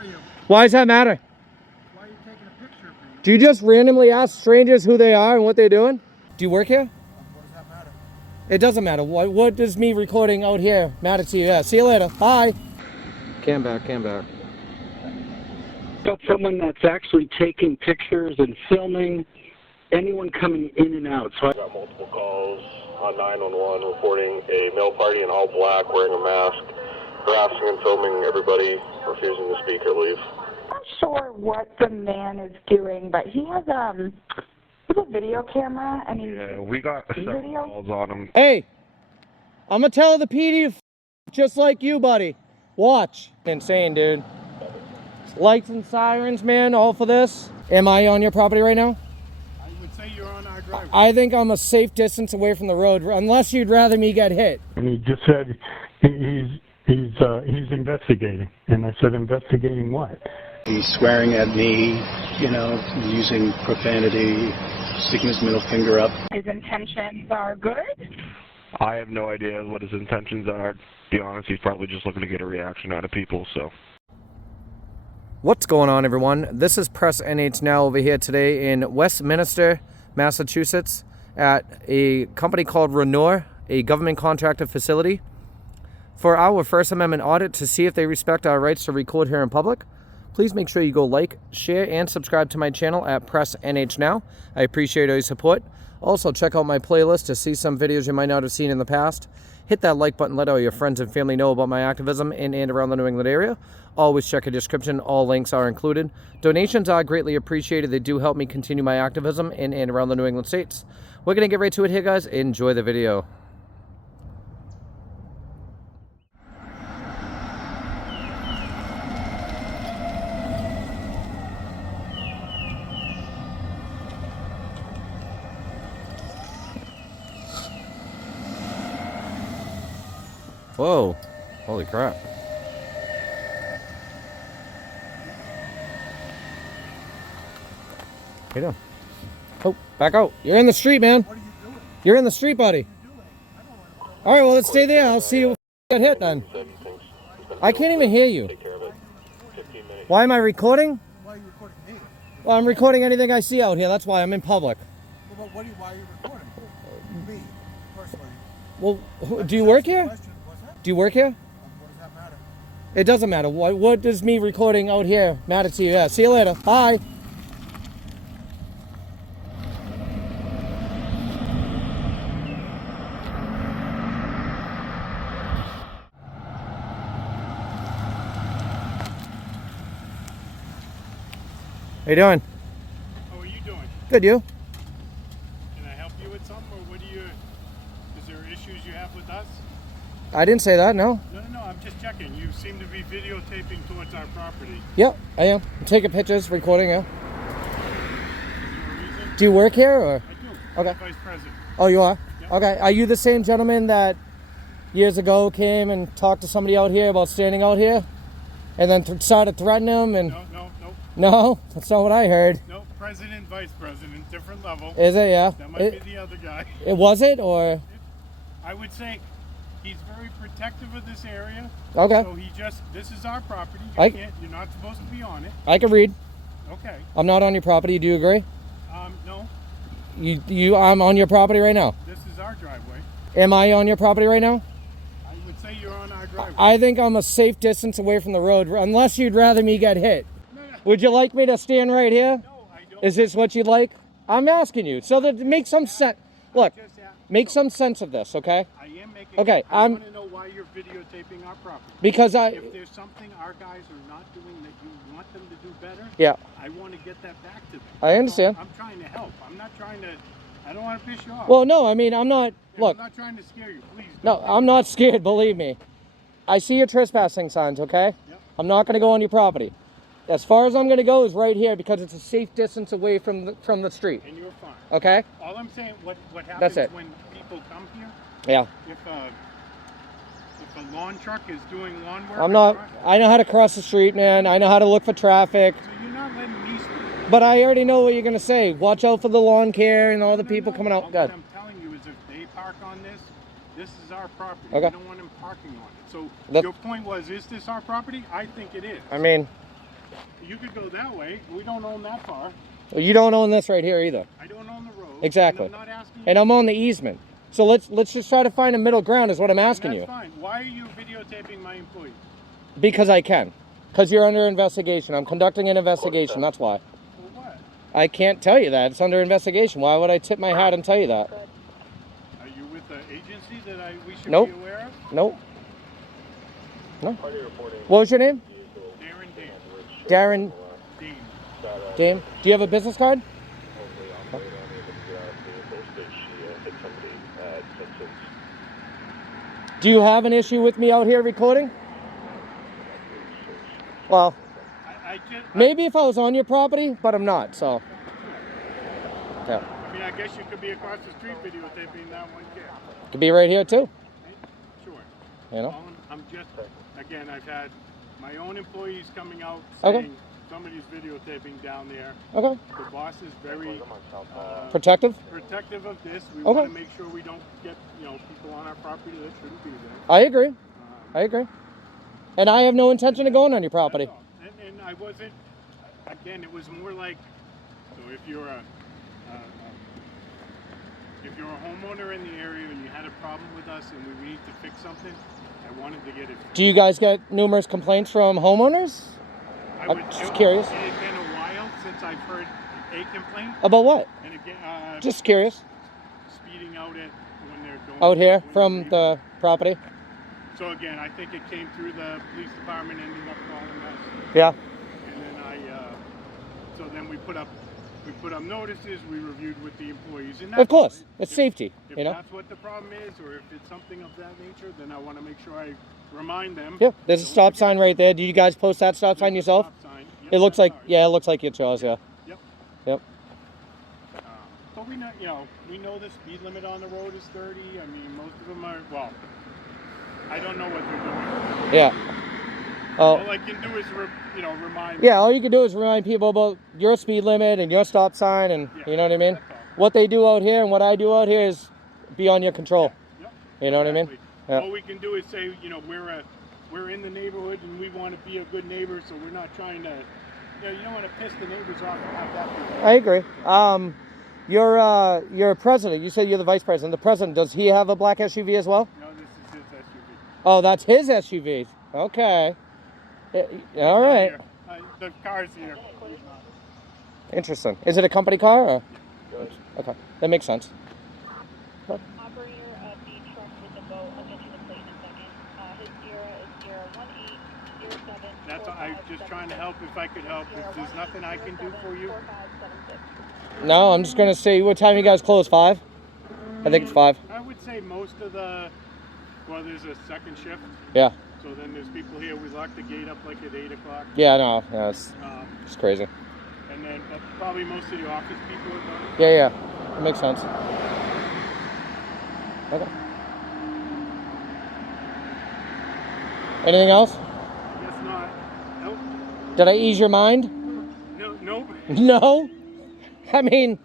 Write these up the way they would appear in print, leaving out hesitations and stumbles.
are you? Why does that matter? Why are you taking a picture of me? Do you just randomly ask strangers who they are and what they're doing? Do you work here? What does that matter? It doesn't matter. What does me recording out here matter to you? Yeah, see you later. Bye. Cam back. Got someone that's actually taking pictures and filming anyone coming in and out. So I got multiple calls on 911 reporting a male party in all black wearing a mask, harassing and filming everybody, refusing to speak or leave. I'm not sure what the man is doing, but he has a video camera. I mean, Yeah, we got several calls on him. Hey, I'm gonna tell the PD to just like you, buddy. Watch. Insane, dude. Lights and sirens, man, all for this. Am I on your property right now? I would say you're on our driveway. I think I'm a safe distance away from the road, unless you'd rather me get hit. And he just said he's investigating. And I said, investigating what? He's swearing at me, you know, using profanity, sticking his middle finger up. his intentions are good. I have no idea what his intentions are. To be honest, he's probably just looking to get a reaction out of people, so. What's going on, everyone? This is Press NH Now over here today in Westminster, Massachusetts at a company called Renault, a government contracted facility, for our First Amendment audit to see if they respect our rights to record here in public. Please make sure you go like, share, and subscribe to my channel at Press NH Now. I appreciate all your support. Also, check out my playlist to see some videos you might not have seen in the past. Hit that like button, let all your friends and family know about my activism in and around the New England area. Always check a description, all links are included. Donations are greatly appreciated. They do help me continue my activism in and around the New England states. We're going to get right to it here, guys. Enjoy the video. Whoa, holy crap. How you doing? Oh, back out. You're in the street, man. What are you doing? You're in the street, buddy. All right, well, let's stay there. I'll see you get hit then. I can't even hear you. Why am I recording? Why are you recording me? Well, I'm recording anything I see out here. That's why I'm in public. Well, why are you recording me, personally? Well, do you work here? What's that? Do you work here? What does that matter? It doesn't matter. What does me recording out here matter to you? Yeah, see you later. Bye. How you doing? How are you doing? Good, you? Can I help you with something, or is there issues you have with us? I didn't say that, no. No, I'm just checking. You seem to be videotaping towards our property. Yep, I am. I'm taking pictures, recording, yeah. Is there a reason? Do you work here, or? I do. Okay. I'm Vice President. Oh, you are? Yep. Okay. Are you the same gentleman that years ago came and talked to somebody out here about standing out here? And then started threatening them and... No. No? That's not what I heard. No, President, Vice President, different level. Is it? Yeah. That might be the other guy. It was it, or? I would say he's very protective of this area. Okay. So this is our property. You're not supposed to be on it. I can read. Okay. I'm not on your property. Do you agree? No. I'm on your property right now. This is our driveway. Am I on your property right now? I would say you're on our driveway. I think I'm a safe distance away from the road, unless you'd rather me get hit. Would you like me to stand right here? No, I don't. Is this what you'd like? I'm asking you. So that make some sense. Look, make some sense of this, okay? I am making. Okay, I want to know why you're videotaping our property. Because if there's something our guys are not doing that you want them to do better, yeah, I want to get that back to them. I understand. I'm trying to help. I'm not trying to. I don't want to piss you off. Well, no, I mean, I'm not. Look, I'm not trying to scare you. Please. No, I'm not scared. Believe me. I see your trespassing signs. Okay. Yep. I'm not going to go on your property. As far as I'm going to go is right here because it's a safe distance away from the street. And you're fine. Okay? All I'm saying, what happens That's it. when people come here, Yeah. if a lawn truck is doing lawn work... I know how to cross the street, man. I know how to look for traffic. So you're not letting me speak. But I already know what you're going to say. Watch out for the lawn care and all the people coming out. What Good. I'm telling you is if they park on this is our property. Okay. We don't want them parking on it. So That, your point was, is this our property? I think it is. I mean, You could go that way. We don't own that far. Well, you don't own this right here either. I don't own the road. Exactly. And I'm not asking you. And I'm on the easement. So let's just try to find a middle ground is what I'm asking you. That's fine. Why are you videotaping my employee? Because I can. Because you're under investigation. I'm conducting an investigation. That's why. For what? I can't tell you that. It's under investigation. Why would I tip my hat and tell you that? Are you with the agency that we should Nope. be aware of? Nope. No. What was your name? Darren. Dean. Dame. Do you have a business card? Do you have an issue with me out here recording? Well, maybe if I was on your property, but I'm not, so. Yeah. I mean, I guess you could be across the street videotaping that one kid. Could be right here too. Sure. You know? I'm just, again, I've had my own employees coming out Okay. saying somebody's videotaping down there. Okay. The boss is very Protective? protective of this. We Okay. want to make sure we don't get, people on our property that shouldn't be there. I agree. I agree. And I have no intention of going on your property. That's all. And I wasn't, again, it was more like, so if you're a homeowner in the area and you had a problem with us and we need to fix something, I wanted to get it fixed. Do you guys get numerous complaints from homeowners? I'm just curious. It had been a while since I've heard a complaint. About what? And again, Just curious. speeding out at when they're going Out here when from they're leaving. the property? So again, I think it came through the police department, ended up calling us, Yeah. and then so then we put up notices. We reviewed with the employees, and that's Of course. all. It's safety, If you know? that's what the problem is, or if it's something of that nature, then I want to make sure I remind them. Yeah. There's a stop sign right there. Do you guys post that stop sign yourself? Stop sign. Yep, It looks that's like, ours. yeah, it looks like it's yours, yeah. Yep. Yep. But we know the speed limit on the road is 30. I mean, most of them are, well, I don't know what they're doing. Yeah. All Oh, I can do is, remind yeah, all you can do is remind people about your speed limit and your stop sign and, Yeah, you know what I mean? that's all. What they do out here and what I do out here is beyond your control. Yep. You know what I mean? Exactly. Yeah. All we can do is say, we're in the neighborhood and we want to be a good neighbor, so we're not trying to, you don't want to piss the neighbors off and have that be. I agree. You're president. You said you're the vice president. The president, does he have a black SUV as well? No, this is his SUV. Oh, that's his SUV. Okay. All right. The car's here. Interesting. Is it a company car? Or? Okay. That makes sense. Operator of the truck with the boat, I'll get you the plate in a second. His Sierra is 01807. That's all, I'm just trying to help if I could help. If there's nothing I can do for you. No, I'm just going to say, what time you guys close? 5? I think it's 5. I would say most of there's a second shift. Yeah. So then there's people here. We lock the gate up like at 8 o'clock. Yeah, no, it's crazy. And then probably most of the office people are done. Yeah, that makes sense. Okay. Anything else? I guess not. Nope. Did I ease your mind? No, nope. No. I mean,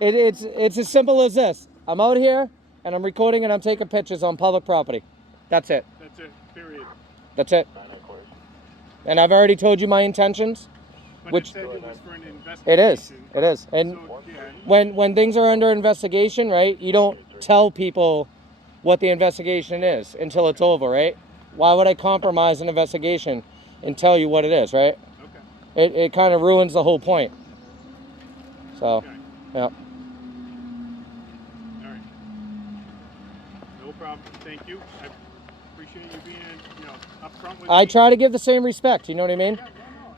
it's as simple as this. I'm out here and I'm recording and I'm taking pictures on public property. That's it. That's it. Period. That's it. And I've already told you my intentions. But Which it said it was for an investigation. it is. It is. And So, yeah, when things are under investigation, right, you don't tell people what the investigation is until it's over, right? Why would I compromise an investigation and tell you what it is, right? okay. It kind of ruins the whole point. So, Okay. yeah. All right. No problem. Thank you. I appreciate you being, upfront with I me. try to give the same respect, you know what I mean?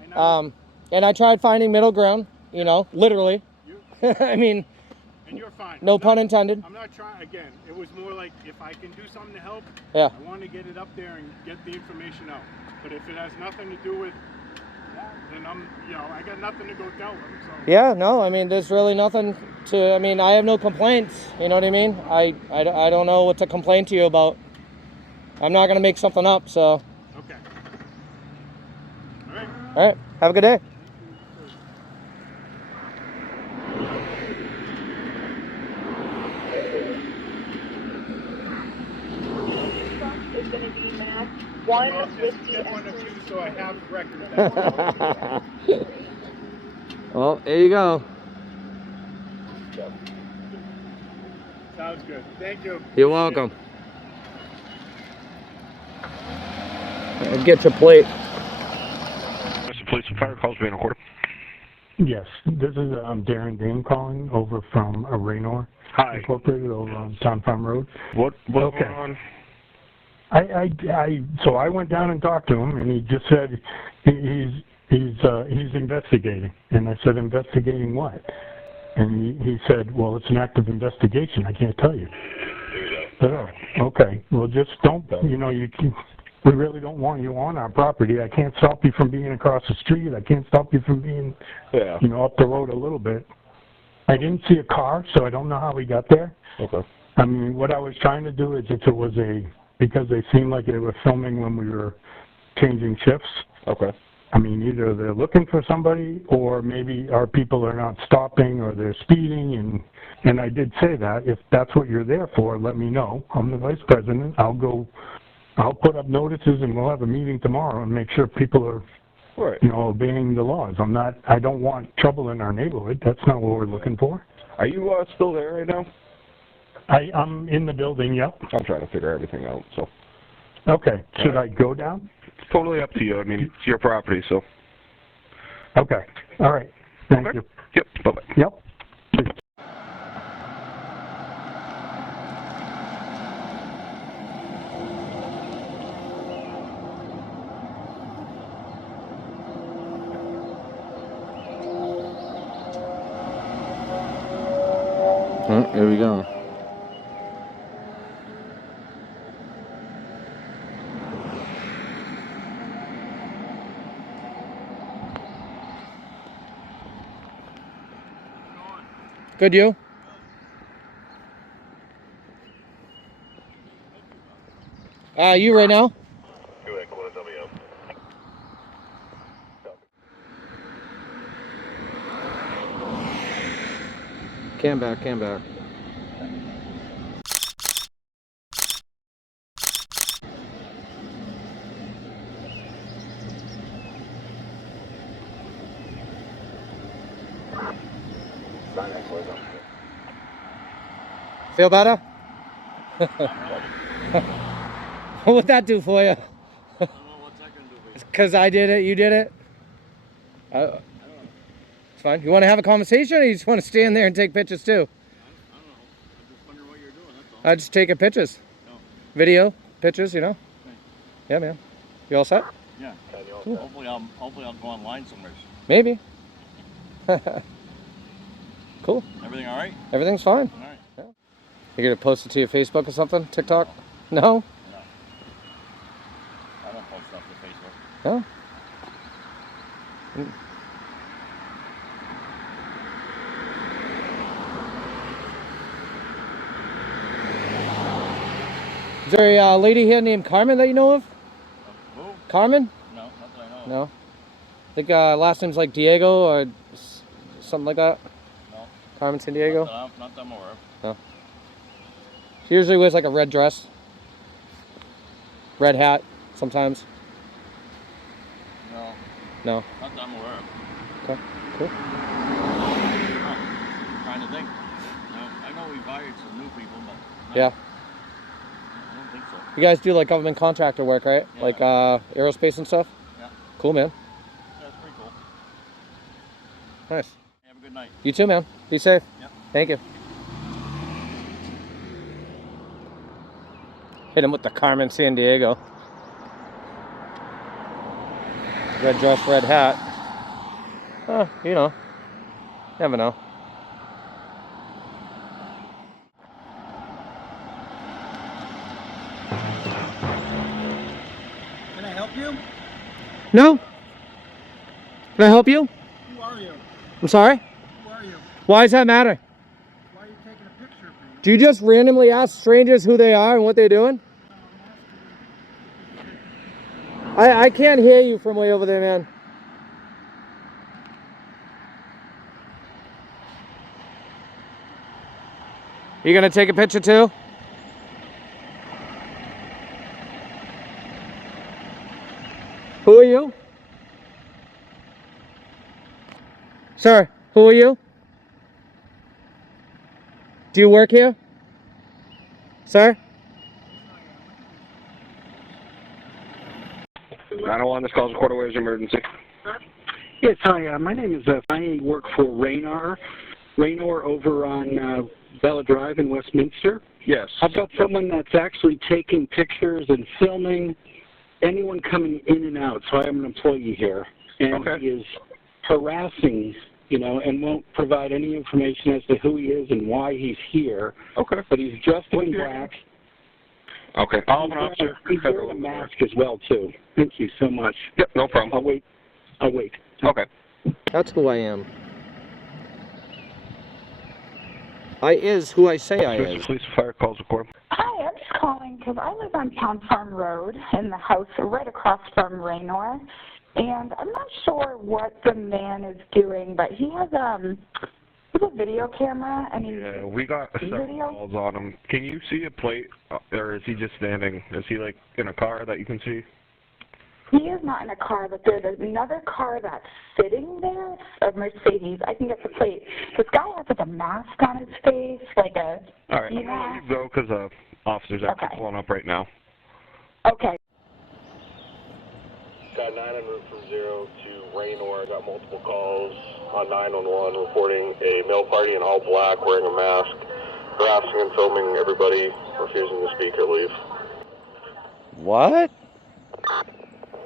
Yeah, no. And I tried finding middle ground, literally. I mean, And you're fine. no I'm pun not- intended. I'm not trying, again, it was more like if I can do something to help, Yeah. I want to get it up there and get the information out. But if it has nothing to do with that, then I got nothing to go tell them. So. Yeah, no, I mean, there's really nothing to, I have no complaints, you know what I mean? I don't know what to complain to you about. I'm not going to make something up, so. Okay. All right. All right, have a good day. It's going to be max 1 Well, whiskey get one of and you just so I have record of that. Well, there you go. Sounds good. Thank you. You're welcome. Get your plate. Mr. Police and Fire calls being recorded. Yes, this is Darren Dane calling over from Raynor Hi. Incorporated over on Town Farm Road. What's Okay. going on? So I went down and talked to him, and he just said he's investigating. And I said, investigating what? And he said, well, it's an active investigation. I can't tell you. Oh, okay. Well, just don't. You know, we really don't want you on our property. I can't stop you from being across the street. I can't stop you from being, you know, up the road a little bit. I didn't see a car, so I don't know how we got there. Okay. I mean, what I was trying to do is if it was because they seemed like they were filming when we were changing shifts. Okay. I mean, either they're looking for somebody or maybe our people are not stopping or they're speeding. And I did say that. If that's what you're there for, let me know. I'm the vice president. I'll put up notices and we'll have a meeting tomorrow and make sure people are, you know, obeying the laws. I don't want trouble in our neighborhood. That's not what we're looking for. Are you still there right now? I'm in the building, yep. I'm trying to figure everything out, so. Okay. Should I go down? It's totally up to you. I mean, it's your property, so. Okay. All right. Thank you. Yep. Bye-bye. Yep. Here we go. Good, you? You right now? Go ahead, close W. Cam back. Feel better? What would that do for you? I don't know what's that gonna do for you. Because I did it, you did it? I don't know. It's fine. You want to have a conversation or you just want to stand there and take pictures too? I don't know. I'm just wondering what you're doing, that's all. I just taking pictures. No. Video, pictures, you know? Thanks. Yeah, man. You all set? Yeah. Cool. Hopefully I'll go online somewhere. Maybe. Cool. Everything all right? Everything's fine. All right. Yeah. You gonna post it to your Facebook or something? TikTok? No? No. I don't post stuff to Facebook. No? Is there a lady here named Carmen that you know of? Who? Carmen? No, not that I know of. No. I think last name's like Diego or something like that. No. Carmen San Diego? Not that I'm aware of. No. She usually wears like a red dress. Red hat, sometimes. No. No. Not that I'm aware of. Okay, cool. Oh, trying to think. No, I know we've hired some new people, but no, Yeah. I don't think so. You guys do like government contractor work, right? Yeah. Like aerospace and stuff? Yeah. Cool, man. Yeah, that's pretty cool. Nice. Have a good night. You too, man. Be safe. Yep. Thank you. Hit him with the Carmen San Diego. Red dress, red hat. You know. Never know. Can I help you? No? Can I help you? Who are you? I'm sorry? Who are you? Why does that matter? Why are you taking a picture of me? Do you just randomly ask strangers who they are and what they're doing? I can't hear you from way over there, man. You gonna take a picture too? Who are you? Sir, who are you? Do you work here? Sir? 911, this call's recorded. Where's your emergency? Yes, hi. My name is, I work for Raynor over on Bella Drive in Westminster. Yes. I've got someone that's actually taking pictures and filming anyone coming in and out. So I am an employee here. And he is harassing, you know, and won't provide any information as to who he is and why he's here. Okay. But he's dressed in black. Okay. I'll have an officer. He's wearing a mask as well, too. Thank you so much. Yep, no problem. I'll wait. Okay. That's who I am. I is who I say I is. Police and fire calls recorded. Hi, I'm just calling because I live on Town Farm Road in the house right across from Raynor, and I'm not sure what the man is doing, but he has a video camera, and Yeah, we got several calls on him. Can you see a plate, or is he just standing? Is he, like, in a car that you can see? He is not in a car, but there's another car that's sitting there, a Mercedes. I can get the plate. This guy has like a mask on his face, like a... All right, I'm going to let you go because officers are actually pulling up right now. Okay. Got 9 en route from 0 to Raynor. Got multiple calls on 911 reporting a male party in all black wearing a mask, harassing and filming everybody, refusing to speak or leave. What?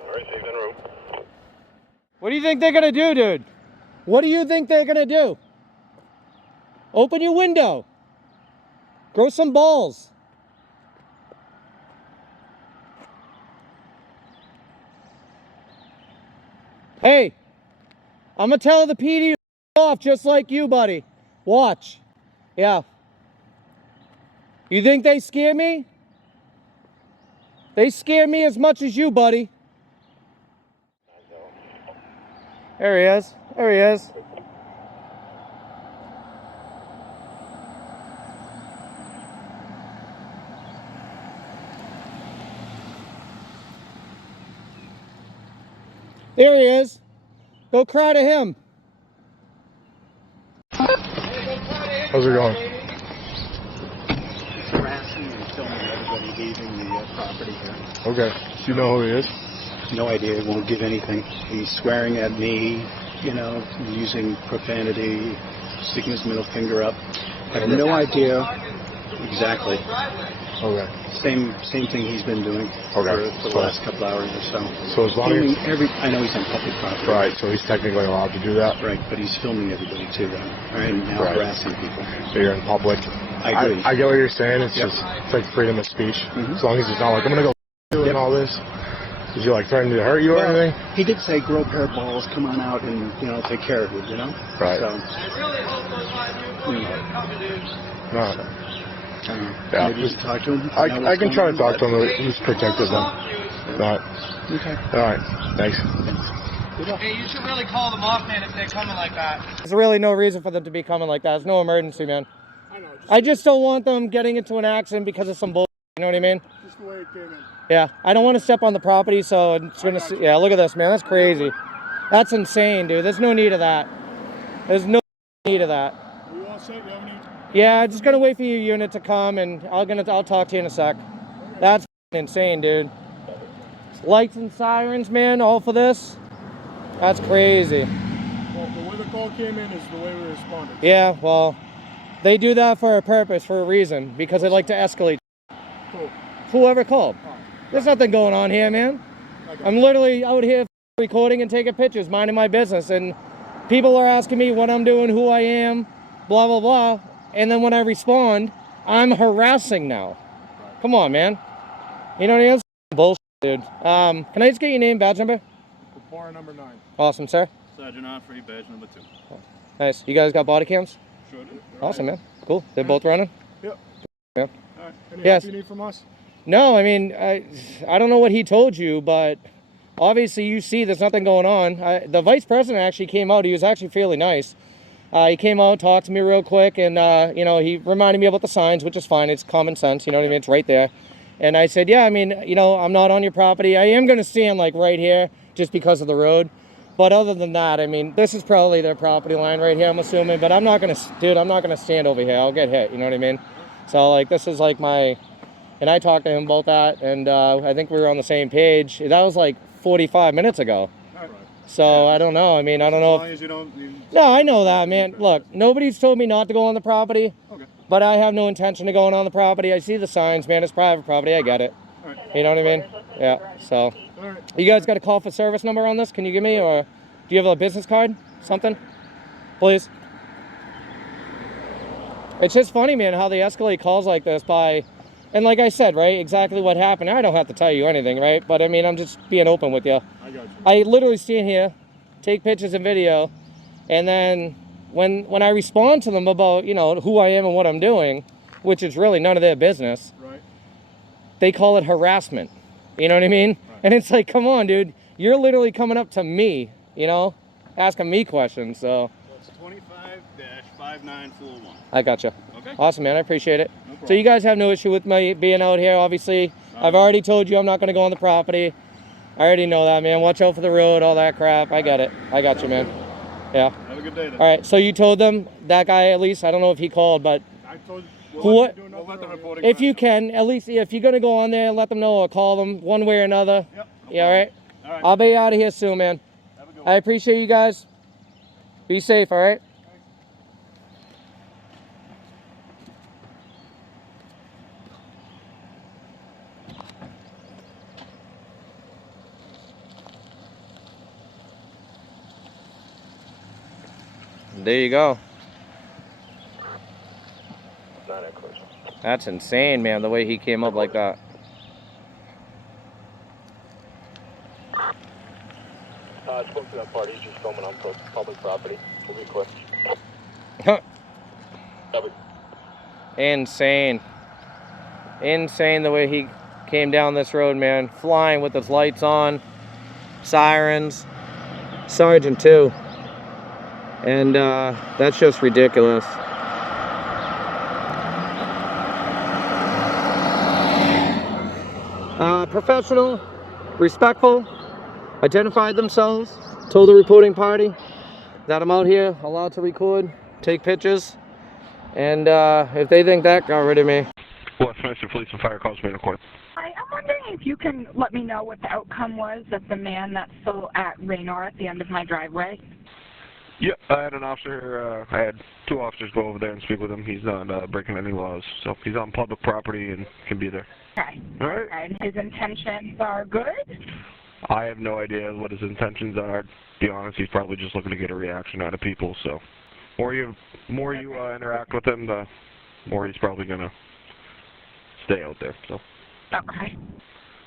Alright, Dave's en route. What do you think they're gonna do, dude? What do you think they're gonna do? Open your window. Grow some balls. Hey, I'm gonna tell the PD off just like you, buddy. Watch. Yeah. You think they scare me? They scare me as much as you, buddy. There he is. There he is. There he is. Go cry to him. How's it going? Harassing and filming everybody leaving the property here. Okay. Do you know who he is? No idea. Won't give anything. He's swearing at me, you know, using profanity, sticking his middle finger up. I have no idea exactly. Okay. Same thing he's been doing for the last couple hours or so. So as long as I know he's on public property. Right, so he's technically allowed to do that. Right, but he's filming everybody too, right? And now harassing people. So you're in public. I agree. I get what you're saying. It's just it's like freedom of speech. As long as he's not like I'm gonna go and all this. Did you like threaten to hurt you or anything? He did say grow a pair of balls, come on out and, you know, take care of it, you know? Right. So, No. yeah, maybe you can talk to him. I can try to talk to him. He's protected them. Right. Okay. All right. Thanks. Hey, you should really call them off, man, if they're coming like that. There's really no reason for them to be coming like that. There's no emergency, man. I just don't want them getting into an accident because of some bullshit. You know what I mean? Just the way it came in. Yeah, I don't want to step on the property, so it's gonna. Yeah, look at this, man. That's crazy. That's insane, dude. There's no need of that. There's no need of that. We won't say we have any. Yeah, just gonna wait for your unit to come, and I'll talk to you in a sec. That's insane, dude. Lights and sirens, man, all for this. That's crazy. Well, the way the call came in is the way we responded. Yeah, well, they do that for a purpose, for a reason, because they like to escalate. Cool. Whoever called. There's nothing going on here, man. I'm literally out here recording and taking pictures, minding my business, and people are asking me what I'm doing, who I am, blah, blah, blah, and then when I respond, I'm harassing now. Come on, man. You know what I mean? That's bullshit, dude. Can I just get your name, badge number? Bar number 9. Awesome, sir. Sergeant Offrey, badge number 2. Nice. You guys got body cams? Sure do. Awesome, man. Cool. They're both running? Yep. Yeah. All right. Any Yes. help you need from us? No, I mean, I don't know what he told you, but obviously you see there's nothing going on. The vice president actually came out. He was actually fairly nice. He came out, talked to me real quick, and, you know, he reminded me about the signs, which is fine. It's common sense, you know what I mean? It's right there. And I said, yeah, I mean, you know, I'm not on your property. I am going to stand, like, right here just because of the road. But other than that, I mean, this is probably their property line right here, I'm assuming. But I'm not gonna, dude, I'm not gonna stand over here. I'll get hit. You know what I mean? So like, this is like my, and I talked to him about that, and I think we were on the same page. That was like 45 minutes ago. Right. So I don't know. I mean, I don't know. As long as you don't. No, I know that, man. Look, nobody's told me not to go on the property. Okay. But I have no intention of going on the property. I see the signs, man. It's private property. I get it. All right. You know what I mean? Yeah. So, All right. you guys got a call for service number on this? Can you give me, or do you have a business card? Something? Please. It's just funny, man, how they escalate calls like this by, and like I said, right, exactly what happened. I don't have to tell you anything, right? But I mean, I'm just being open with you. I got you. I literally stand here, take pictures and video, and then when I respond to them about, you know, who I am and what I'm doing, which is really none of their business, Right. they call it harassment. You know what I mean? Right. And it's like, come on, dude. You're literally coming up to me, you know, asking me questions, so. It's 25-59401. I gotcha. Okay. Awesome, man. I appreciate it. No problem. So you guys have no issue with me being out here, obviously. I've already told you I'm not going to go on the property. I already know that, man. Watch out for the road, all that crap. I get it. I got you, man. Yeah. Have a good day then. All right. So you told them, that guy at least, I don't know if he called, but I told you. Who- We'll let the reporting if you manager- can, at least if you're going to go on there, let them know or call them one way or another. Yep. Yeah, all right? All right. I'll be out of here soon, man. Have a good I appreciate you guys. Be safe, all right? There you go. That's insane, man, the way he came up like that. I spoke to that party. He's just filming on public property. We'll be quick. Copy. Insane. Insane the way he came down this road, man. Flying with his lights on, sirens, sergeant too. And that's just ridiculous. Professional, respectful, identified themselves, told the reporting party that I'm out here, allowed to record, take pictures, and if they think that got rid of me. Westminster Police and Fire calls me to court. Hi, I'm wondering if you can let me know what the outcome was of the man that's still at Raynor at the end of my driveway. Yeah, I had an officer, I had 2 officers go over there and speak with him. He's not breaking any laws, so he's on public property and can be there. Okay. All right. And his intentions are good? I have no idea what his intentions are. To be honest, he's probably just looking to get a reaction out of people, so more you interact with him, the more he's probably going to stay out there, so. Okay.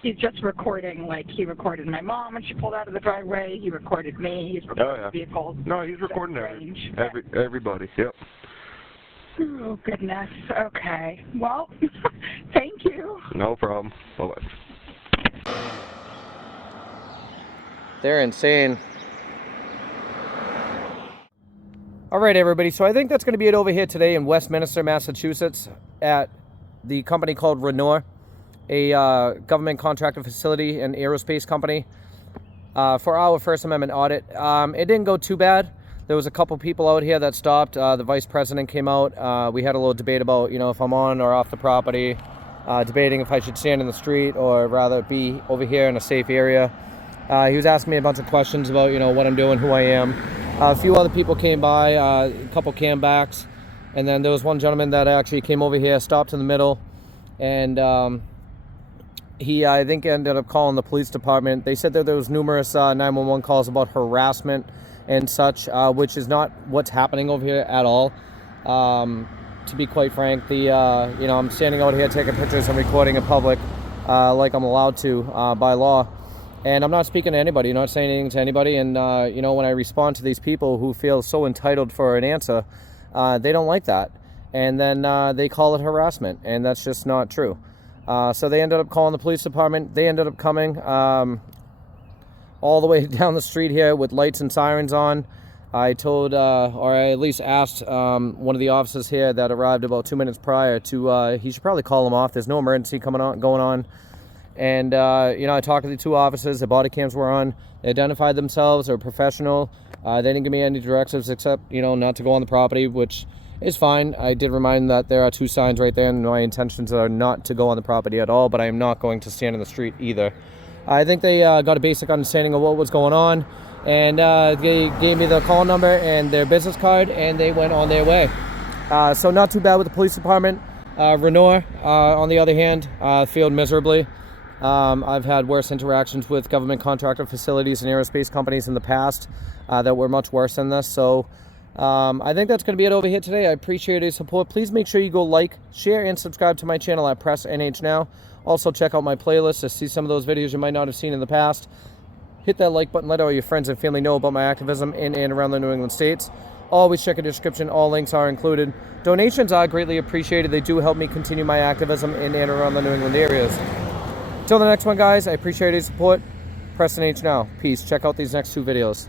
He's just recording, like he recorded my mom when she pulled out of the driveway. He recorded me. He's recording vehicles. No, he's recording everybody. Yep. Oh, goodness. Okay. Well, thank you. No problem. Bye-bye. They're insane. All right, everybody. So I think that's going to be it over here today in Westminster, Massachusetts at the company called Raynor, a government contractor facility and aerospace company for our First Amendment audit. It didn't go too bad. There was a couple people out here that stopped. The vice president came out. We had a little debate about, you know, if I'm on or off the property, debating if I should stand in the street or rather be over here in a safe area. He was asking me a bunch of questions about, you know, what I'm doing, who I am. A few other people came by, a couple cambacks, and then there was one gentleman that actually came over here, stopped in the middle, and he, I think, ended up calling the police department. They said that there was numerous 911 calls about harassment and such, which is not what's happening over here at all. To be quite frank, you know, I'm standing out here taking pictures and recording in public like I'm allowed to by law. And I'm not speaking to anybody, not saying anything to anybody. And, you know, when I respond to these people who feel so entitled for an answer, they don't like that. And then they call it harassment, and that's just not true. So they ended up calling the police department. They ended up coming all the way down the street here with lights and sirens on. I told, or I at least asked one of the officers here that arrived about 2 minutes prior to, he should probably call them off. There's no emergency going on. And, you know, I talked to the two officers. The body cams were on. They identified themselves. They were professional. They didn't give me any directives except, you know, not to go on the property, which is fine. I did remind them that there are 2 signs right there, and my intentions are not to go on the property at all, but I am not going to stand in the street either. I think they got a basic understanding of what was going on, and they gave me the call number and their business card, and they went on their way. So not too bad with the police department. Renoir, on the other hand, failed miserably. I've had worse interactions with government contractor facilities and aerospace companies in the past that were much worse than this. So I think that's going to be it over here today. I appreciate your support. Please make sure you go like, share, and subscribe to my channel at Press NH Now. Also check out my playlist to see some of those videos you might not have seen in the past. Hit that like button. Let all your friends and family know about my activism in and around the New England states. Always check the description. All links are included. Donations are greatly appreciated. They do help me continue my activism in and around the New England areas. Till the next one, guys, I appreciate your support. Press NH Now. Peace. Check out these next 2 videos.